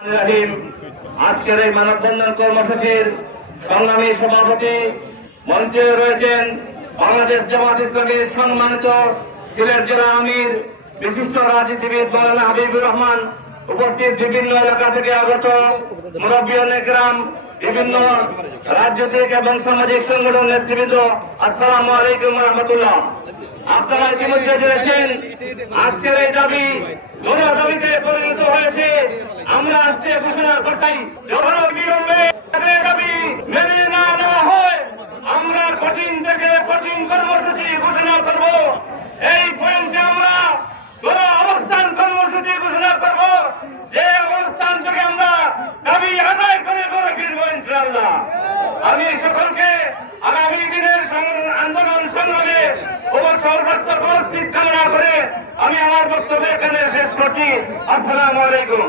আজকের এই মানববন্ধন কর্মসূচির সংগ্রামী সভাপতি মঞ্চে রয়েছেন বাংলাদেশ জামাত ইসলামীর সম্মানিত সিলেট জেলা আমির বিশিষ্ট রাজনীতিবিদ মৌলানা হাবিবুর রহমান, উপস্থিত বিভিন্ন এলাকা থেকে আগত মুরব্বিয়ানে কেরাম, বিভিন্ন রাজনৈতিক এবং সামাজিক সংগঠন নেতৃবৃন্দ, আসসালামু আলাইকুম রহমতুল্লাহ। আপনারা ইতিমধ্যে জেনেছেন আজকের এই দাবি গণদাবিতে পরিণত হয়েছে। আমরা আজকে ঘোষণা করতাই যখন বিলম্বে দাবি মেনে না নেওয়া হয় আমরা কঠিন থেকে কঠিন কর্মসূচি ঘোষণা করব। এই পয়েন্টে আমরা অবস্থান কর্মসূচি ঘোষণা করব, যে অবস্থান থেকে আমরা দাবি আদায় করে ফিরবো ইনশাআল্লাহ। আমি সকলকে আগামী দিনের আন্দোলন সংগ্রামে সর্বাত্মক উপস্থিত কামনা করে আমি আমার বক্তব্য এখানে শেষ করছি। আসসালামু আলাইকুম।